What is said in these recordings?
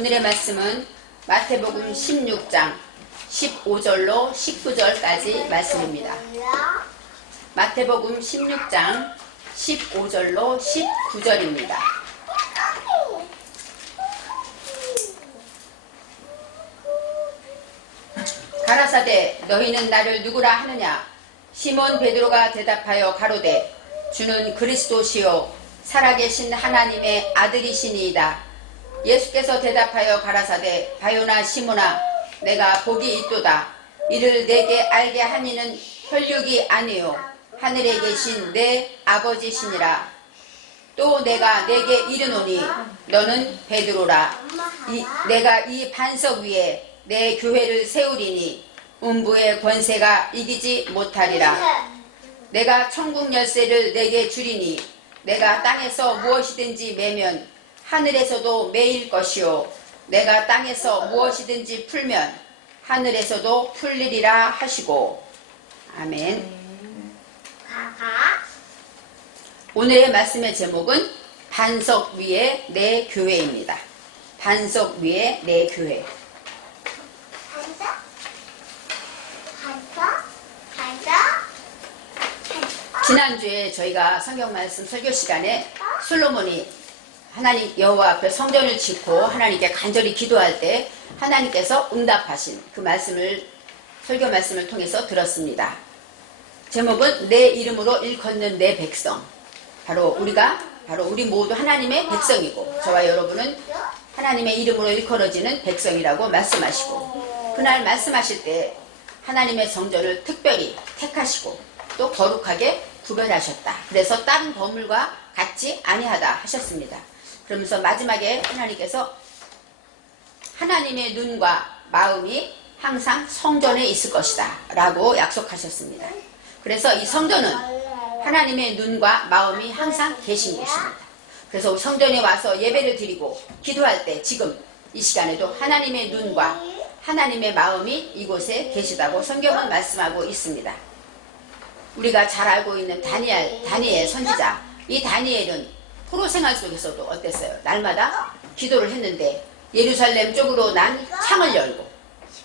오늘의 말씀은 마태복음 16장 15절로 19절까지 말씀입니다. 마태복음 16장 15절로 19절입니다. 가라사대 너희는 나를 누구라 하느냐? 시몬 베드로가 대답하여 가로되 주는 그리스도시요 살아계신 하나님의 아들이시니이다. 예수께서 대답하여 가라사대 바요나 시몬아 내가 복이 있도다. 이를 내게 알게 하니는 혈육이 아니요 하늘에 계신 내 아버지시니라. 또 내가 내게 이르노니 너는 베드로라. 내가 이 반석 위에 내 교회를 세우리니 음부의 권세가 이기지 못하리라. 내가 천국 열쇠를 내게 주리니 내가 땅에서 무엇이든지 매면 하늘에서도 매일 것이요 내가 땅에서 무엇이든지 풀면 하늘에서도 풀리리라 하시고. 아멘. 오늘의 말씀의 제목은 반석 위에 내 교회입니다. 반석 위에 내 교회. 지난주에 저희가 성경 말씀 설교 시간에 솔로몬이 하나님 여호와 앞에 성전을 짓고 하나님께 간절히 기도할 때 하나님께서 응답하신 그 말씀을 설교 말씀을 통해서 들었습니다. 제목은 내 이름으로 일컫는 내 백성. 바로 우리 모두 하나님의 백성이고 저와 여러분은 하나님의 이름으로 일컬어지는 백성이라고 말씀하시고, 그날 말씀하실 때 하나님의 성전을 특별히 택하시고 또 거룩하게 구별하셨다. 그래서 다른 건물과 같지 아니하다 하셨습니다. 그러면서 마지막에 하나님께서 하나님의 눈과 마음이 항상 성전에 있을 것이다 라고 약속하셨습니다. 그래서 이 성전은 하나님의 눈과 마음이 항상 계신 곳입니다. 그래서 성전에 와서 예배를 드리고 기도할 때 지금 이 시간에도 하나님의 눈과 하나님의 마음이 이곳에 계시다고 성경은 말씀하고 있습니다. 우리가 잘 알고 있는 다니엘 선지자, 이 다니엘은 포로 생활 속에서도 어땠어요? 날마다 기도를 했는데 예루살렘 쪽으로 난 창을 열고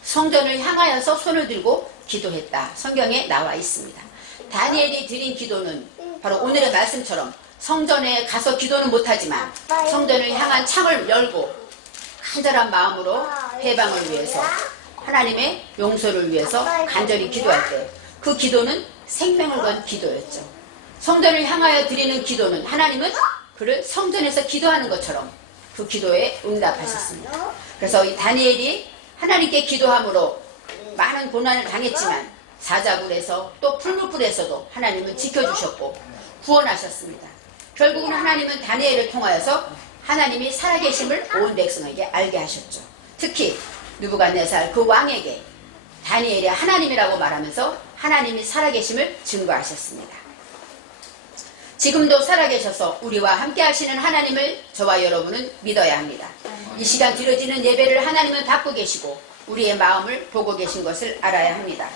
성전을 향하여서 손을 들고 기도했다. 성경에 나와 있습니다. 다니엘이 드린 기도는 바로 오늘의 말씀처럼 성전에 가서 기도는 못하지만 성전을 향한 창을 열고 간절한 마음으로 해방을 위해서 하나님의 용서를 위해서 간절히 기도할 때 그 기도는 생명을 건 기도였죠. 성전을 향하여 드리는 기도는 하나님은 그를 성전에서 기도하는 것처럼 그 기도에 응답하셨습니다. 그래서 이 다니엘이 하나님께 기도함으로 많은 고난을 당했지만 사자굴에서 또 풀무불에서도 하나님은 지켜주셨고 구원하셨습니다. 결국은 하나님은 다니엘을 통하여서 하나님이 살아계심을 온 백성에게 알게 하셨죠. 특히 느부갓네살 그 왕에게 다니엘이 하나님이라고 말하면서 하나님이 살아계심을 증거하셨습니다. 지금도 살아계셔서 우리와 함께 하시는 하나님을 저와 여러분은 믿어야 합니다. 이 시간 드려지는 예배를 하나님은 받고 계시고 우리의 마음을 보고 계신 것을 알아야 합니다.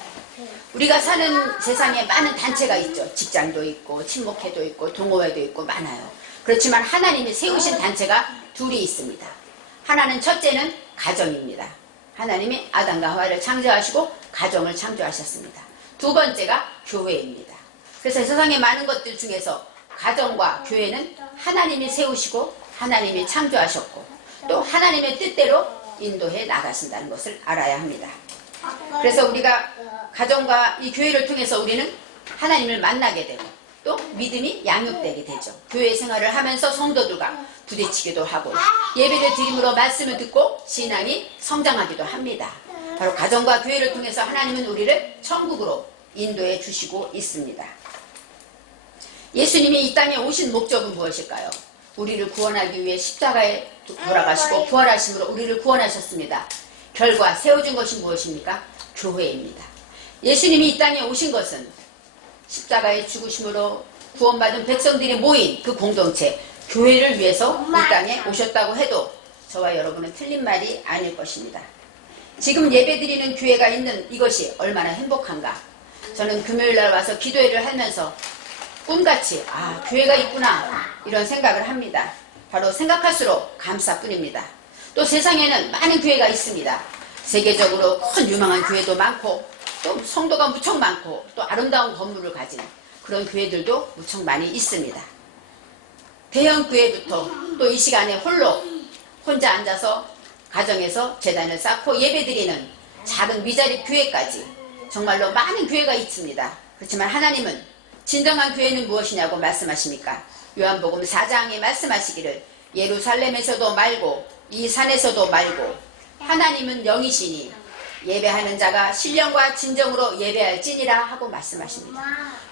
우리가 사는 세상에 많은 단체가 있죠. 직장도 있고 친목회도 있고 동호회도 있고 많아요. 그렇지만 하나님이 세우신 단체가 둘이 있습니다. 하나는 첫째는 가정입니다. 하나님이 아담과 하와를 창조하시고 가정을 창조하셨습니다. 두 번째가 교회입니다. 그래서 세상의 많은 것들 중에서 가정과 교회는 하나님이 세우시고 하나님이 창조하셨고 또 하나님의 뜻대로 인도해 나가신다는 것을 알아야 합니다. 그래서 우리가 가정과 이 교회를 통해서 우리는 하나님을 만나게 되고 또 믿음이 양육되게 되죠. 교회 생활을 하면서 성도들과 부딪히기도 하고 예배를 드림으로 말씀을 듣고 신앙이 성장하기도 합니다. 바로 가정과 교회를 통해서 하나님은 우리를 천국으로 인도해 주시고 있습니다. 예수님이 이 땅에 오신 목적은 무엇일까요? 우리를 구원하기 위해 십자가에 돌아가시고 부활하심으로 우리를 구원하셨습니다. 결과 세워진 것이 무엇입니까? 교회입니다. 예수님이 이 땅에 오신 것은 십자가의 죽으심으로 구원받은 백성들이 모인 그 공동체 교회를 위해서 이 땅에 오셨다고 해도 저와 여러분은 틀린 말이 아닐 것입니다. 지금 예배드리는 교회가 있는 이것이 얼마나 행복한가. 저는 금요일날 와서 기도회를 하면서 꿈같이 교회가 있구나 이런 생각을 합니다. 바로 생각할수록 감사뿐입니다. 또 세상에는 많은 교회가 있습니다. 세계적으로 큰 유명한 교회도 많고 또 성도가 무척 많고 또 아름다운 건물을 가진 그런 교회들도 무척 많이 있습니다. 대형 교회부터 또 이 시간에 혼자 앉아서 가정에서 제단을 쌓고 예배드리는 작은 미자립 교회까지 정말로 많은 교회가 있습니다. 그렇지만 하나님은 진정한 교회는 무엇이냐고 말씀하십니까? 요한복음 4장에 말씀하시기를 예루살렘에서도 말고 이 산에서도 말고 하나님은 영이시니 예배하는 자가 신령과 진정으로 예배할지니라 하고 말씀하십니다.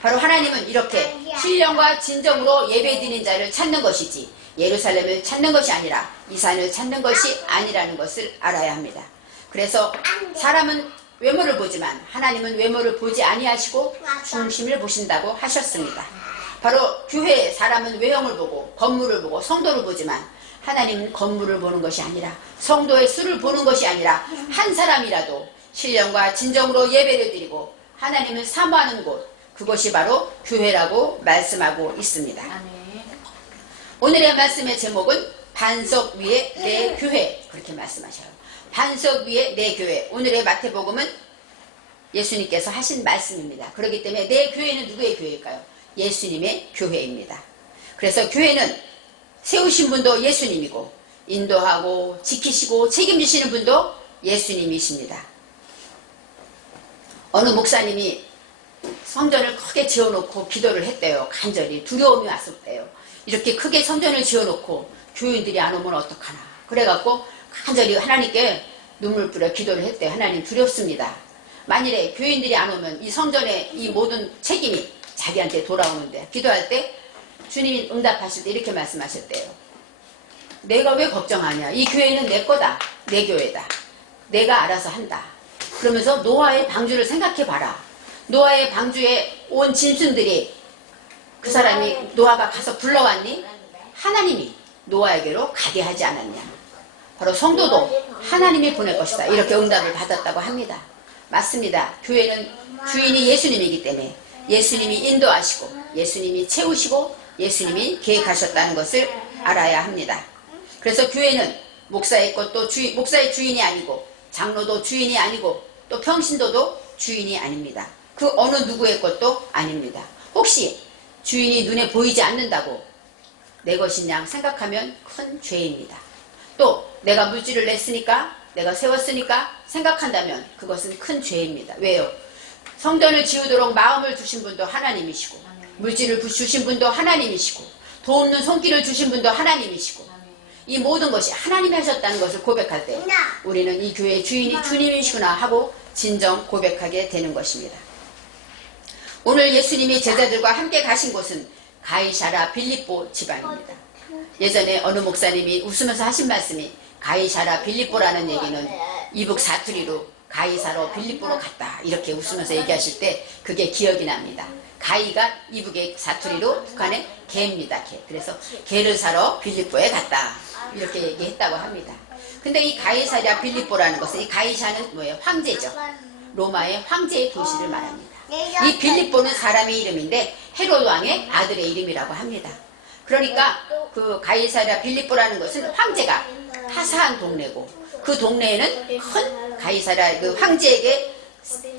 바로 하나님은 이렇게 신령과 진정으로 예배드리는 자를 찾는 것이지 예루살렘을 찾는 것이 아니라 이 산을 찾는 것이 아니라는 것을 알아야 합니다. 그래서 사람은 외모를 보지만 하나님은 외모를 보지 아니하시고 중심을 보신다고 하셨습니다. 바로 교회에 사람은 외형을 보고 건물을 보고 성도를 보지만 하나님은 건물을 보는 것이 아니라 성도의 수를 보는 것이 아니라 한 사람이라도 신령과 진정으로 예배를 드리고 하나님을 사모하는 곳, 그것이 바로 교회라고 말씀하고 있습니다. 오늘의 말씀의 제목은 반석 위에 내 교회, 그렇게 말씀하셔요. 반석 위에 내 교회. 오늘의 마태복음은 예수님께서 하신 말씀입니다. 그렇기 때문에 내 교회는 누구의 교회일까요? 예수님의 교회입니다. 그래서 교회는 세우신 분도 예수님이고 인도하고 지키시고 책임지시는 분도 예수님이십니다. 어느 목사님이 성전을 크게 지어놓고 기도를 했대요. 간절히 두려움이 왔었대요. 이렇게 크게 성전을 지어놓고 교인들이 안 오면 어떡하나. 그래갖고 간절히 하나님께 눈물 뿌려 기도를 했대요. 하나님 두렵습니다. 만일에 교인들이 안 오면 이 성전의 이 모든 책임이 자기한테 돌아오는데 기도할 때 주님이 응답하실 때 이렇게 말씀하셨대요. 내가 왜 걱정하냐. 이 교회는 내 거다. 내 교회다. 내가 알아서 한다. 그러면서 노아의 방주를 생각해봐라. 노아의 방주에 온 짐승들이 그 사람이 노아가 가서 불러왔니? 하나님이 노아에게로 가게 하지 않았냐. 바로 성도도 하나님이 보낼 것이다. 이렇게 응답을 받았다고 합니다. 맞습니다. 교회는 주인이 예수님이기 때문에 예수님이 인도하시고 예수님이 채우시고 예수님이 계획하셨다는 것을 알아야 합니다. 그래서 교회는 목사의 것도 목사의 주인이 아니고 장로도 주인이 아니고 또 평신도도 주인이 아닙니다. 그 어느 누구의 것도 아닙니다. 혹시 주인이 눈에 보이지 않는다고 내 것인 양 생각하면 큰 죄입니다. 또 내가 물질을 냈으니까 내가 세웠으니까 생각한다면 그것은 큰 죄입니다. 왜요? 성전을 지으도록 마음을 주신 분도 하나님이시고 물질을 주신 분도 하나님이시고 돕는 손길을 주신 분도 하나님이시고 이 모든 것이 하나님이 하셨다는 것을 고백할 때 우리는 이 교회의 주인이 주님이시구나 하고 진정 고백하게 되는 것입니다. 오늘 예수님이 제자들과 함께 가신 곳은 가이사라 빌립보 지방입니다. 예전에 어느 목사님이 웃으면서 하신 말씀이 가이사라 빌립보라는 얘기는 이북 사투리로 가이사로 빌립보로 갔다 이렇게 웃으면서 얘기하실 때 그게 기억이 납니다. 가이가 이북의 사투리로 북한의 개입니다. 개. 그래서 개를 사러 빌립보에 갔다 이렇게 얘기했다고 합니다. 근데 이 가이사랴 빌립보라는 것은 이 가이사는 뭐예요? 황제죠. 로마의 황제의 도시를 말합니다. 이 빌립보는 사람의 이름인데 헤롯 왕의 아들의 이름이라고 합니다. 그러니까 그 가이사랴 빌립보라는 것은 황제가 하사한 동네고 그 동네에는 큰 가이사랴 그 황제에게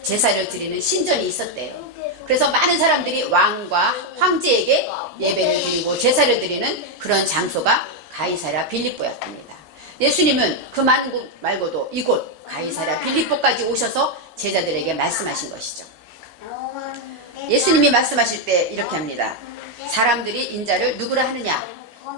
제사를 드리는 신전이 있었대요. 그래서 많은 사람들이 왕과 황제에게 예배를 드리고 제사를 드리는 그런 장소가 가이사랴 빌립보였답니다. 예수님은 그 많은 곳 말고도 이곳 가이사랴 빌립보까지 오셔서 제자들에게 말씀하신 것이죠. 예수님이 말씀하실 때 이렇게 합니다. 사람들이 인자를 누구라 하느냐?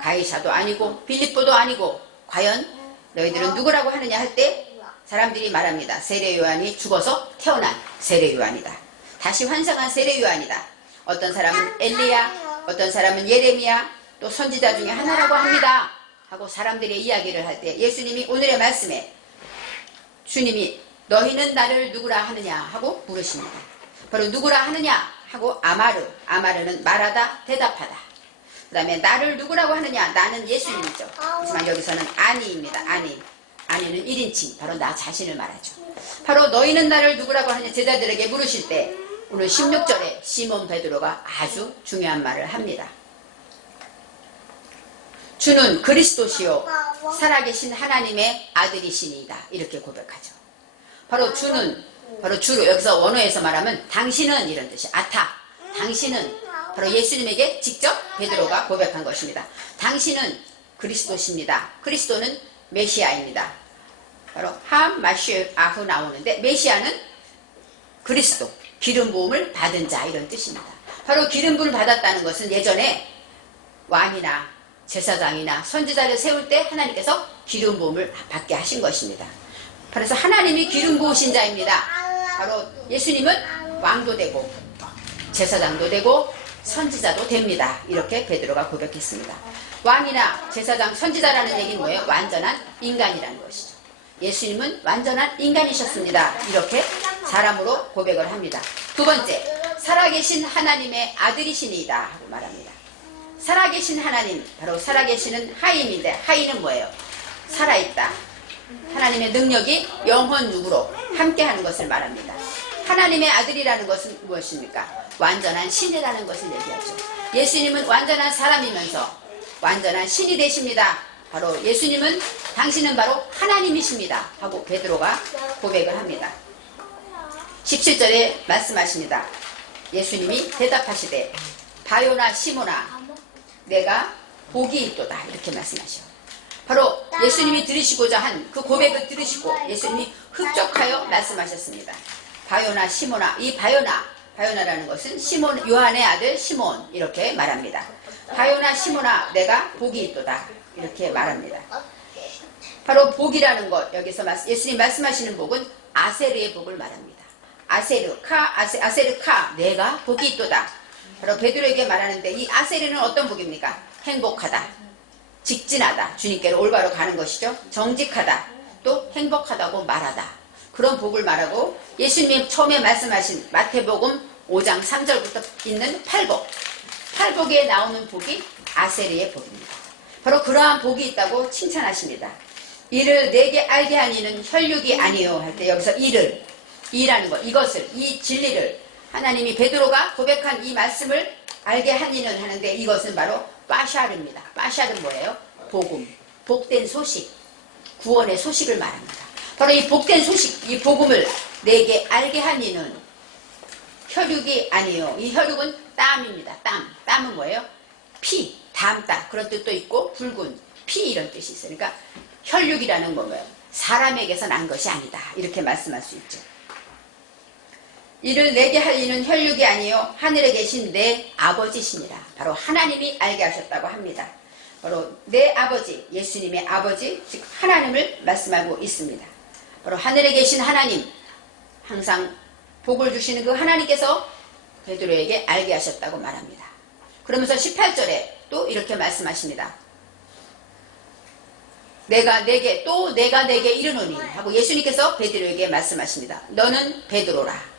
가이사도 아니고 빌립보도 아니고 과연 너희들은 누구라고 하느냐 할 때 사람들이 말합니다. 세례 요한이 죽어서 태어난 세례 요한이다. 다시 환생한 세례 요한이다. 어떤 사람은 엘리야, 어떤 사람은 예레미야, 또 선지자 중에 하나라고 합니다. 하고 사람들의 이야기를 할 때 예수님이 오늘의 말씀에 주님이 너희는 나를 누구라 하느냐 하고 물으십니다. 바로 누구라 하느냐 하고 아마르는 말하다 대답하다. 그 다음에 나를 누구라고 하느냐 나는 예수님이죠. 하지만 여기서는 아니입니다. 아니는 1인칭 바로 나 자신을 말하죠. 바로 너희는 나를 누구라고 하느냐 제자들에게 물으실 때 오늘 16절에 시몬 베드로가 아주 중요한 말을 합니다. 주는 그리스도시요 살아계신 하나님의 아들이시니이다. 이렇게 고백하죠. 바로 주로 여기서 원어에서 말하면 당신은 이런 뜻이 아타. 당신은 바로 예수님에게 직접 베드로가 고백한 것입니다. 당신은 그리스도십니다. 그리스도는 메시아입니다. 바로 함 마시아후 나오는데 메시아는 그리스도, 기름 부음을 받은 자 이런 뜻입니다. 바로 기름 부음을 받았다는 것은 예전에 왕이나 제사장이나 선지자를 세울 때 하나님께서 기름 부음을 받게 하신 것입니다. 그래서 하나님이 기름 부으신 자입니다. 바로 예수님은 왕도 되고 제사장도 되고 선지자도 됩니다. 이렇게 베드로가 고백했습니다. 왕이나 제사장, 선지자라는 얘기는 뭐예요? 완전한 인간이라는 것이죠. 예수님은 완전한 인간이셨습니다. 이렇게 사람으로 고백을 합니다. 두 번째, 살아계신 하나님의 아들이시니이다 하고 말합니다. 살아계신 하나님, 바로 살아계시는 하임인데 하임은 뭐예요? 살아있다. 하나님의 능력이 영혼 육으로 함께하는 것을 말합니다. 하나님의 아들이라는 것은 무엇입니까? 완전한 신이라는 것을 얘기하죠. 예수님은 완전한 사람이면서 완전한 신이 되십니다. 바로 예수님은 당신은 바로 하나님이십니다 하고 베드로가 고백을 합니다. 17절에 말씀하십니다. 예수님이 대답하시되 바요나 시모나 내가 복이 있도다 이렇게 말씀하셔. 바로 예수님이 들으시고자 한 그 고백을 들으시고 예수님이 흡족하여 말씀하셨습니다. 바요나 시모나, 이 바요나라는 것은 시몬, 요한의 아들 시몬 이렇게 말합니다. 바요나 시모나 내가 복이 있도다 이렇게 말합니다. 바로 복이라는 것, 여기서 예수님 말씀하시는 복은 아세르의 복을 말합니다. 아세르카 내가 복이 있도다. 바로 베드로에게 말하는데 이 아세르는 어떤 복입니까? 행복하다, 직진하다, 주님께로 올바로 가는 것이죠. 정직하다, 또 행복하다고 말하다. 그런 복을 말하고 예수님이 처음에 말씀하신 마태복음 5장 3절부터 있는 팔복에 나오는 복이 아세르의 복입니다. 바로 그러한 복이 있다고 칭찬하십니다. 이를 내게 알게 하니는 혈육이 아니요 할 때 여기서 이라는 것, 이것을, 이 진리를 하나님이 베드로가 고백한 이 말씀을 알게 하니는 하는데 이것은 바로 빠샤르입니다. 빠샤르는 뭐예요? 복음, 복된 소식, 구원의 소식을 말합니다. 바로 이 복된 소식, 이 복음을 내게 알게 하니는 혈육이 아니요. 이 혈육은 땀입니다. 땀은 뭐예요? 피, 담땀 그런 뜻도 있고 붉은 피 이런 뜻이 있어요. 그러니까 혈육이라는 건 뭐예요? 사람에게서 난 것이 아니다. 이렇게 말씀할 수 있죠. 이를 내게 할 이는 혈육이 아니요 하늘에 계신 내 아버지시니라. 바로 하나님이 알게 하셨다고 합니다. 바로 내 아버지, 예수님의 아버지, 즉 하나님을 말씀하고 있습니다. 바로 하늘에 계신 하나님, 항상 복을 주시는 그 하나님께서 베드로에게 알게 하셨다고 말합니다. 그러면서 18절에 또 이렇게 말씀하십니다. 내가 내게 이르노니 하고 예수님께서 베드로에게 말씀하십니다. 너는 베드로라.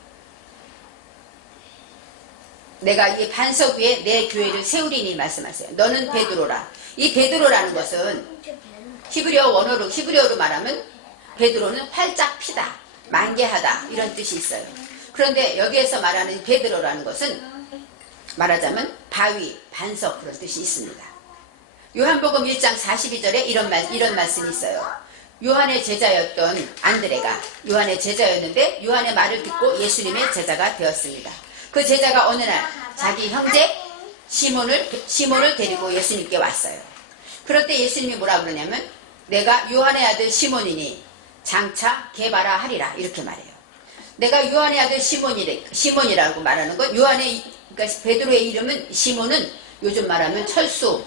내가 이 반석 위에 내 교회를 세우리니 말씀하세요. 너는 베드로라. 이 베드로라는 것은 히브리어로 말하면 베드로는 활짝 피다, 만개하다 이런 뜻이 있어요. 그런데 여기에서 말하는 베드로라는 것은 말하자면 바위, 반석 그런 뜻이 있습니다. 요한복음 1장 42절에 이런 말씀이 있어요. 요한의 제자였던 안드레가 요한의 제자였는데 요한의 말을 듣고 예수님의 제자가 되었습니다. 그 제자가 어느 날 자기 형제 시몬을 데리고 예수님께 왔어요. 그럴 때 예수님이 뭐라 그러냐면 내가 요한의 아들 시몬이니 장차 개바라 하리라 이렇게 말해요. 내가 요한의 아들 시몬이라고 말하는 건 그러니까 베드로의 이름은 시몬은 요즘 말하면 철수,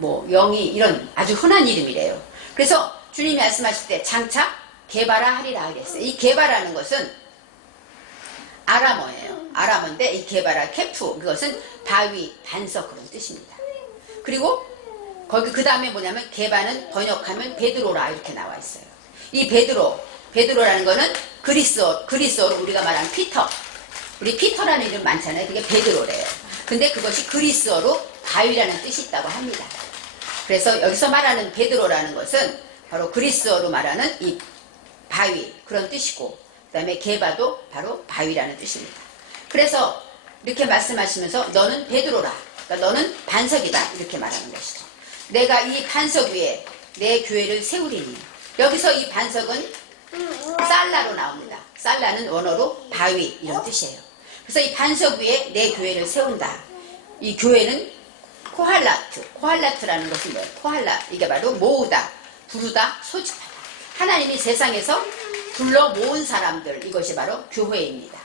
영희 이런 아주 흔한 이름이래요. 그래서 주님이 말씀하실 때 장차 개바라 하리라 그랬어요. 이 개바라는 것은 아람어예요. 아람어인데 이 개바라 케프 그것은 바위, 반석 그런 뜻입니다. 그리고 거기 그 다음에 뭐냐면 개바는 번역하면 베드로라 이렇게 나와 있어요. 이 베드로라는 거는 그리스어로 우리가 말하는 피터. 우리 피터라는 이름 많잖아요. 그게 베드로래요. 근데 그것이 그리스어로 바위라는 뜻이 있다고 합니다. 그래서 여기서 말하는 베드로라는 것은 바로 그리스어로 말하는 이 바위 그런 뜻이고 그 다음에 게바도 바로 바위라는 뜻입니다. 그래서 이렇게 말씀하시면서 너는 베드로라. 그러니까 너는 반석이다. 이렇게 말하는 것이죠. 내가 이 반석 위에 내 교회를 세우리니. 여기서 이 반석은 살라로 나옵니다. 살라는 원어로 바위 이런 뜻이에요. 그래서 이 반석 위에 내 교회를 세운다. 이 교회는 코할라트라는 것은 뭐예요? 코할라, 이게 바로 모으다, 부르다, 소집하다. 하나님이 세상에서 불러 모은 사람들, 이것이 바로 교회입니다.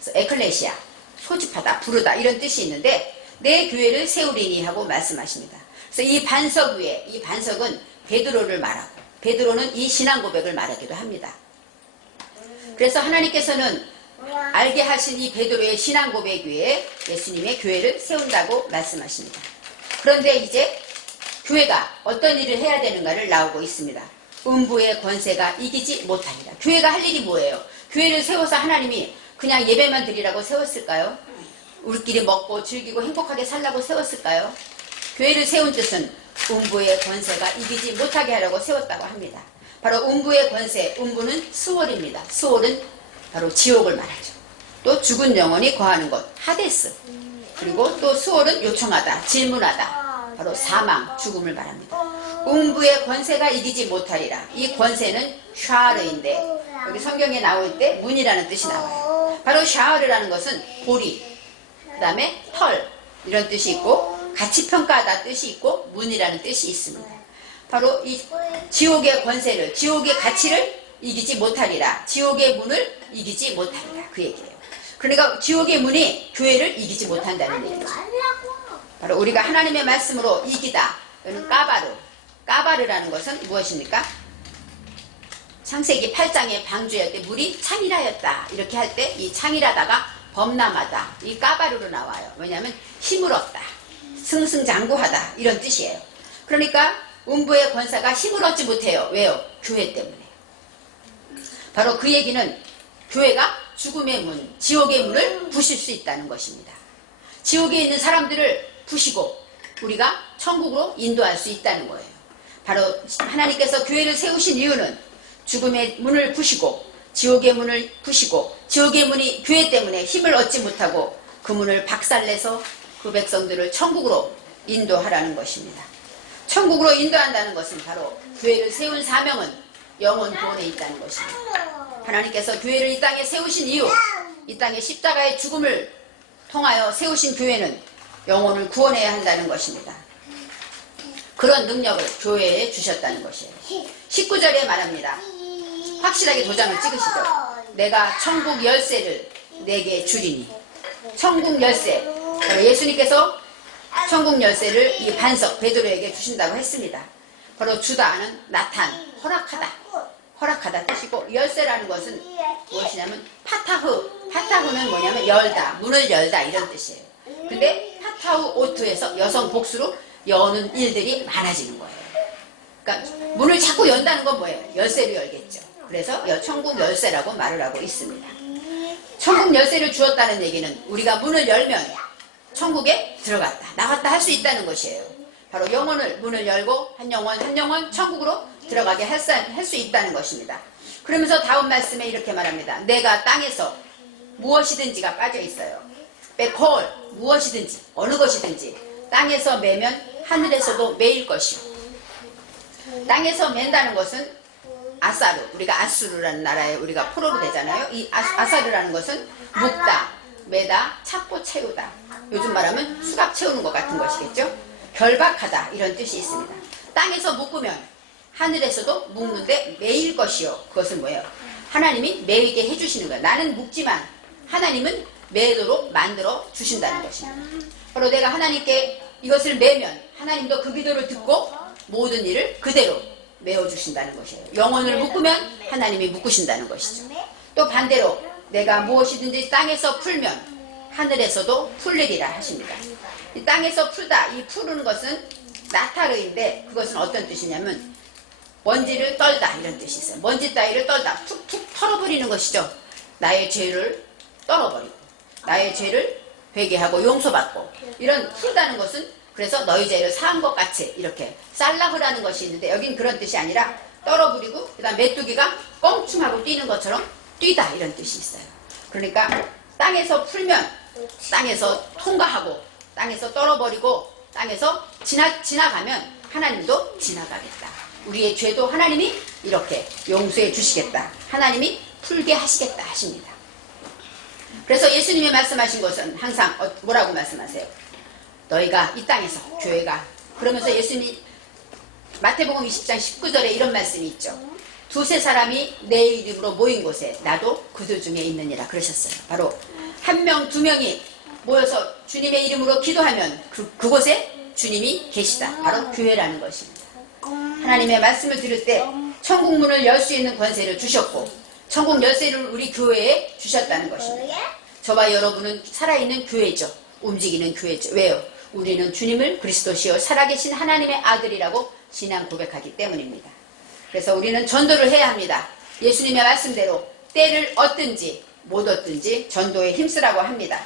그래서 에클레시아, 소집하다, 부르다 이런 뜻이 있는데 내 교회를 세우리니 하고 말씀하십니다. 그래서 이 반석 위에, 이 반석은 베드로를 말하고 베드로는 이 신앙 고백을 말하기도 합니다. 그래서 하나님께서는 알게 하신 이 베드로의 신앙 고백 위에 예수님의 교회를 세운다고 말씀하십니다. 그런데 이제 교회가 어떤 일을 해야 되는가를 나오고 있습니다. 음부의 권세가 이기지 못하리라. 교회가 할 일이 뭐예요? 교회를 세워서 하나님이 그냥 예배만 드리라고 세웠을까요? 우리끼리 먹고 즐기고 행복하게 살라고 세웠을까요? 교회를 세운 뜻은 음부의 권세가 이기지 못하게 하려고 세웠다고 합니다. 바로 음부의 권세, 음부는 스월입니다. 스월은 바로 지옥을 말하죠. 또 죽은 영혼이 거하는 곳, 하데스. 그리고 또 스월은 요청하다, 질문하다. 바로 사망, 죽음을 말합니다. 음부의 권세가 이기지 못하리라. 이 권세는 샤르인데 여기 성경에 나올 때 문이라는 뜻이 나와요. 바로 샤르라는 것은 보리, 그 다음에 털 이런 뜻이 있고 가치 평가하다 뜻이 있고 문이라는 뜻이 있습니다. 바로 이 지옥의 권세를, 지옥의 가치를 이기지 못하리라. 지옥의 문을 이기지 못하리라. 그 얘기예요. 그러니까 지옥의 문이 교회를 이기지 못한다는 얘기죠. 바로 우리가 하나님의 말씀으로 이기다. 이거는 까바르. 까바르라는 것은 무엇입니까? 창세기 8장의 방주할 때 물이 창이라였다. 이렇게 할 때 이 창이라다가 범람하다. 이 까바르로 나와요. 왜냐하면 힘을 얻다. 승승장구하다. 이런 뜻이에요. 그러니까 음부의 권세가 힘을 얻지 못해요. 왜요? 교회 때문에. 바로 그 얘기는 교회가 죽음의 문, 지옥의 문을 부실 수 있다는 것입니다. 지옥에 있는 사람들을 부시고 우리가 천국으로 인도할 수 있다는 거예요. 바로 하나님께서 교회를 세우신 이유는 죽음의 문을 부시고 지옥의 문을 부시고 지옥의 문이 교회 때문에 힘을 얻지 못하고 그 문을 박살내서 그 백성들을 천국으로 인도하라는 것입니다. 천국으로 인도한다는 것은 바로 교회를 세운 사명은 영원 구원에 있다는 것입니다. 하나님께서 교회를 이 땅에 세우신 이유, 이 땅에 십자가의 죽음을 통하여 세우신 교회는 영혼을 구원해야 한다는 것입니다. 그런 능력을 교회에 주셨다는 것이에요. 19절에 말합니다. 확실하게 도장을 찍으시죠. 내가 천국 열쇠를 내게 주리니. 천국 열쇠. 예수님께서 천국 열쇠를 이 반석 베드로에게 주신다고 했습니다. 바로 주다는 나탄, 허락하다. 허락하다 뜻이고 열쇠라는 것은 무엇이냐면 파타흐. 파타흐는 뭐냐면 열다, 문을 열다 이런 뜻이에요. 근데 파타흐 오트에서 여성 복수로 여는 일들이 많아지는 거예요. 그러니까 문을 자꾸 연다는 건 뭐예요? 열쇠를 열겠죠. 그래서 천국 열쇠라고 말을 하고 있습니다. 천국 열쇠를 주었다는 얘기는 우리가 문을 열면 천국에 들어갔다, 나갔다 할 수 있다는 것이에요. 바로 영혼을 문을 열고 한 영혼 천국으로 들어가게 할 수 있다는 것입니다. 그러면서 다음 말씀에 이렇게 말합니다. 내가 땅에서 무엇이든지가 빠져 있어요. 베콜 무엇이든지 어느 것이든지 땅에서 매면 하늘에서도 매일 것이요. 땅에서 맨다는 것은 아사르, 우리가 아수르라는 나라에 우리가 포로로 되잖아요. 이 아사르라는 것은 묶다, 매다, 찾고 채우다. 요즘 말하면 수갑 채우는 것 같은 것이겠죠. 결박하다 이런 뜻이 있습니다. 땅에서 묶으면 하늘에서도 묶는데 매일 것이요. 그것은 뭐예요? 하나님이 매이게 해주시는 거예요. 나는 묶지만 하나님은 매도록 만들어 주신다는 것입니다. 바로 내가 하나님께 이것을 매면 하나님도 그 기도를 듣고 모든 일을 그대로 메워주신다는 것이에요. 영혼을 묶으면 하나님이 묶으신다는 것이죠. 또 반대로 내가 무엇이든지 땅에서 풀면 하늘에서도 풀리리라 하십니다. 이 땅에서 풀다, 이 푸는 것은 나타르인데 그것은 어떤 뜻이냐면 먼지를 떨다 이런 뜻이 있어요. 먼지 따위를 떨다, 툭툭 털어버리는 것이죠. 나의 죄를 떨어버리고 나의 죄를 회개하고 용서받고 이런 풀다는 것은 그래서 너희 죄를 사한 것 같이 이렇게 살라흐라는 것이 있는데 여긴 그런 뜻이 아니라 떨어버리고 그 다음 메뚜기가 껑충하고 뛰는 것처럼 뛰다 이런 뜻이 있어요. 그러니까 땅에서 풀면 땅에서 통과하고 땅에서 떨어버리고 땅에서 지나가면 하나님도 지나가겠다. 우리의 죄도 하나님이 이렇게 용서해 주시겠다. 하나님이 풀게 하시겠다 하십니다. 그래서 예수님이 말씀하신 것은 항상 뭐라고 말씀하세요? 너희가 이 땅에서 교회가, 그러면서 예수님이 마태복음 20장 19절에 이런 말씀이 있죠. 두세 사람이 내 이름으로 모인 곳에 나도 그들 중에 있느니라 그러셨어요. 바로 한 명, 두 명이 모여서 주님의 이름으로 기도하면 그곳에 주님이 계시다. 바로 교회라는 것입니다. 하나님의 말씀을 들을 때 천국 문을 열 수 있는 권세를 주셨고 천국 열쇠를 우리 교회에 주셨다는 것입니다. 저와 여러분은 살아있는 교회죠. 움직이는 교회죠. 왜요? 우리는 주님을 그리스도시요 살아계신 하나님의 아들이라고 신앙 고백하기 때문입니다. 그래서 우리는 전도를 해야 합니다. 예수님의 말씀대로 때를 얻든지 못 얻든지 전도에 힘쓰라고 합니다.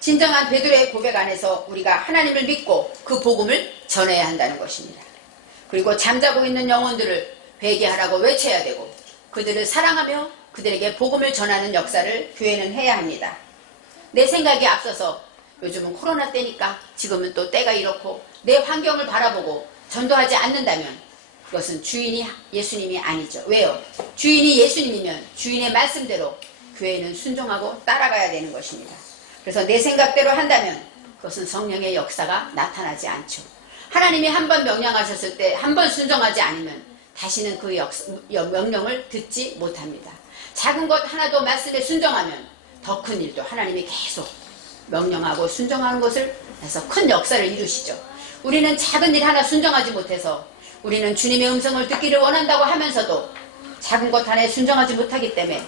진정한 베드로의 고백 안에서 우리가 하나님을 믿고 그 복음을 전해야 한다는 것입니다. 그리고 잠자고 있는 영혼들을 회개하라고 외쳐야 되고 그들을 사랑하며 그들에게 복음을 전하는 역사를 교회는 해야 합니다. 내 생각이 앞서서 요즘은 코로나 때니까 지금은 또 때가 이렇고 내 환경을 바라보고 전도하지 않는다면 그것은 주인이 예수님이 아니죠. 왜요? 주인이 예수님이면 주인의 말씀대로 교회는 순종하고 따라가야 되는 것입니다. 그래서 내 생각대로 한다면 그것은 성령의 역사가 나타나지 않죠. 하나님이 한 번 명령하셨을 때 한 번 순종하지 않으면 다시는 그 명령을 듣지 못합니다. 작은 것 하나도 말씀에 순종하면 더 큰 일도 하나님이 계속 명령하고 순종하는 것을 해서 큰 역사를 이루시죠. 우리는 작은 일 하나 순종하지 못해서 우리는 주님의 음성을 듣기를 원한다고 하면서도 작은 것 하나에 순종하지 못하기 때문에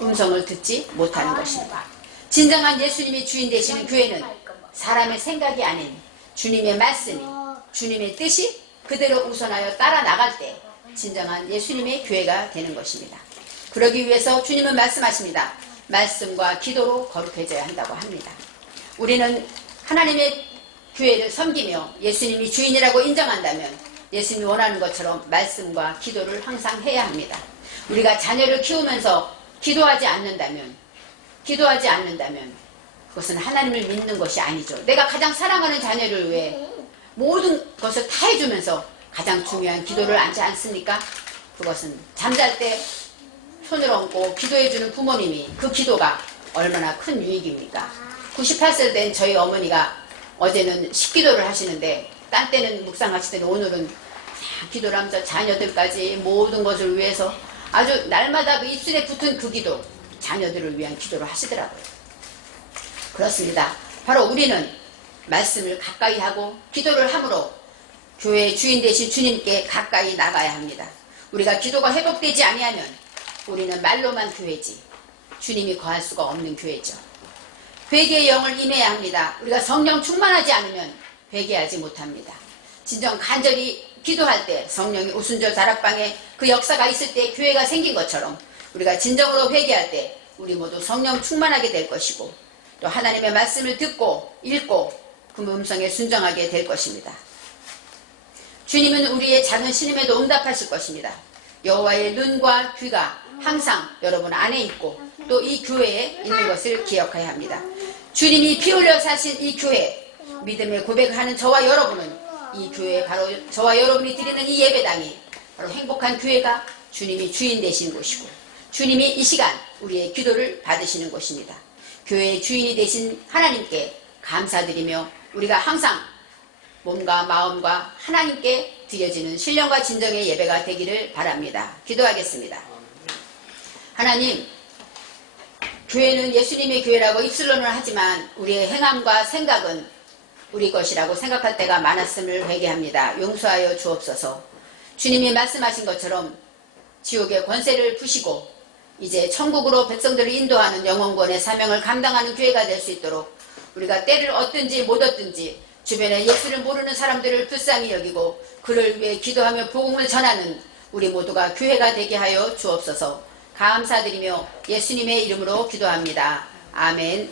음성을 듣지 못하는 것입니다. 진정한 예수님이 주인 되시는 교회는 사람의 생각이 아닌 주님의 말씀이 주님의 뜻이 그대로 우선하여 따라 나갈 때 진정한 예수님의 교회가 되는 것입니다. 그러기 위해서 주님은 말씀하십니다. 말씀과 기도로 거룩해져야 한다고 합니다. 우리는 하나님의 교회를 섬기며 예수님이 주인이라고 인정한다면 예수님이 원하는 것처럼 말씀과 기도를 항상 해야 합니다. 우리가 자녀를 키우면서 기도하지 않는다면 그것은 하나님을 믿는 것이 아니죠. 내가 가장 사랑하는 자녀를 위해 모든 것을 다 해주면서 가장 중요한 기도를 하지 않습니까? 그것은 잠잘 때 손을 얹고 기도해주는 부모님이 그 기도가 얼마나 큰 유익입니까? 98세 된 저희 어머니가 어제는 식기도를 하시는데 딴 때는 묵상하시더니 오늘은 기도를 하면서 자녀들까지 모든 것을 위해서 아주 날마다 그 입술에 붙은 그 기도, 자녀들을 위한 기도를 하시더라고요. 그렇습니다. 바로 우리는 말씀을 가까이 하고 기도를 함으로 교회의 주인 되신 주님께 가까이 나가야 합니다. 우리가 기도가 회복되지 아니하면 우리는 말로만 교회지 주님이 거할 수가 없는 교회죠. 회개의 영을 임해야 합니다. 우리가 성령 충만하지 않으면 회개하지 못합니다. 진정 간절히 기도할 때 성령이 오순절 다락방에 그 역사가 있을 때 교회가 생긴 것처럼 우리가 진정으로 회개할 때 우리 모두 성령 충만하게 될 것이고 또 하나님의 말씀을 듣고 읽고 그 음성에 순종하게 될 것입니다. 주님은 우리의 작은 신음에도 응답하실 것입니다. 여호와의 눈과 귀가 항상 여러분 안에 있고 또 이 교회에 있는 것을 기억해야 합니다. 주님이 피 흘려 사신 이 교회, 믿음의 고백하는 저와 여러분은 이 교회, 바로 저와 여러분이 드리는 이 예배당이 바로 행복한 교회가 주님이 주인 되신 곳이고 주님이 이 시간 우리의 기도를 받으시는 곳입니다. 교회의 주인이 되신 하나님께 감사드리며 우리가 항상 몸과 마음과 하나님께 드려지는 신령과 진정의 예배가 되기를 바랍니다. 기도하겠습니다. 하나님, 교회는 예수님의 교회라고 입술로는 하지만 우리의 행함과 생각은 우리 것이라고 생각할 때가 많았음을 회개합니다. 용서하여 주옵소서. 주님이 말씀하신 것처럼 지옥의 권세를 부시고 이제 천국으로 백성들을 인도하는 영혼권의 사명을 감당하는 교회가 될 수 있도록 우리가 때를 얻든지 못 얻든지 주변에 예수를 모르는 사람들을 불쌍히 여기고 그를 위해 기도하며 복음을 전하는 우리 모두가 교회가 되게 하여 주옵소서. 감사드리며 예수님의 이름으로 기도합니다. 아멘.